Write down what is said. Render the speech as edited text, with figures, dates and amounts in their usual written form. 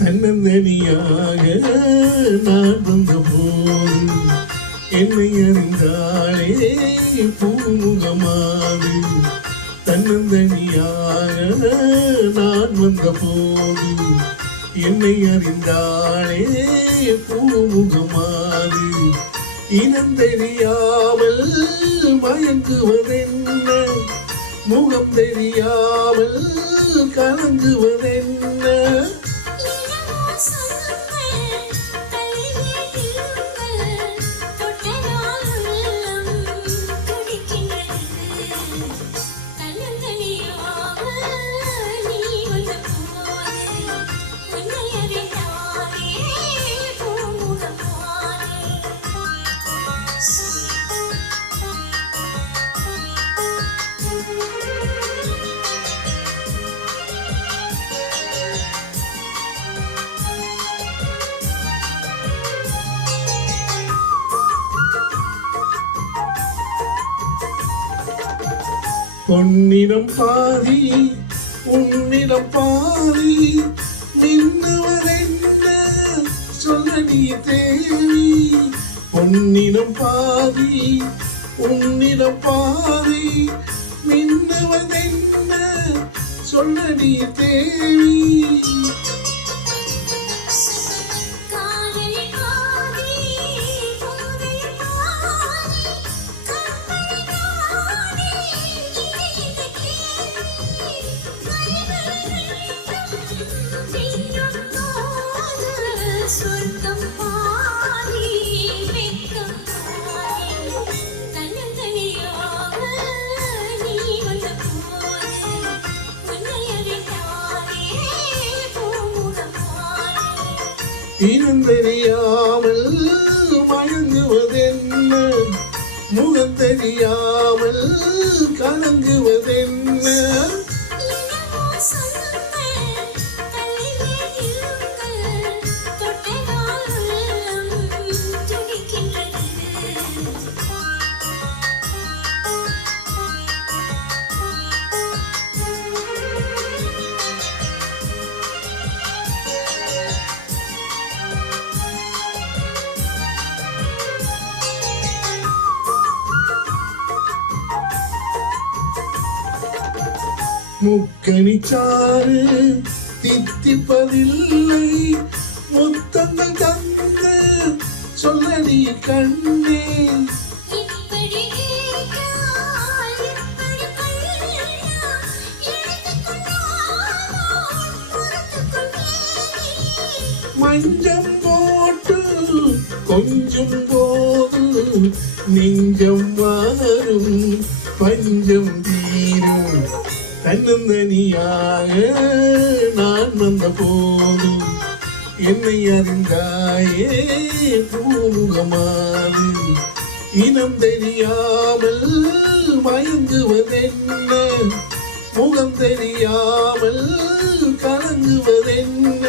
தன்னந்தனியாக நான் வந்த போது என்னை அறிந்தாளே பூமுகமாது. தன்னந்தனியாக நான் வந்த போது என்னை அறிந்தாளே பூமுகமாது. இனம் தெரியாமல் மயங்குவதென்ன, முகம் தெரியாமல் கலங்குவதென்ன. பொன்னிடம் பாதி உன்னிடம் பாதி மின்னுவதென்ன சொல்லடி தேவி. பொன்னிடம் பாதி உன்னிடம் பாதி மின்னுவதென்ன சொல்லடி தேவி. இனம் தெரியாமல் மயங்குவதென்ன, முகம் தெரியாமல் கலங்குவதென்ன. முக்கணிச்சாறு தித்திப்பதில்லை, முத்தங்கள் தந்த சொல்லடி கண்ணே. மஞ்சம் போட்டு கொஞ்சம் போது நெஞ்சம் மாறும் பஞ்சம் தீரும். தன்னந்தனியாக நான் வந்த போது என்னை அறிந்தாயே பூமுகமாது. இனம் தெரியாமல் மயங்குவதென்ன, முகம் தெரியாமல் கலங்குவதென்ன.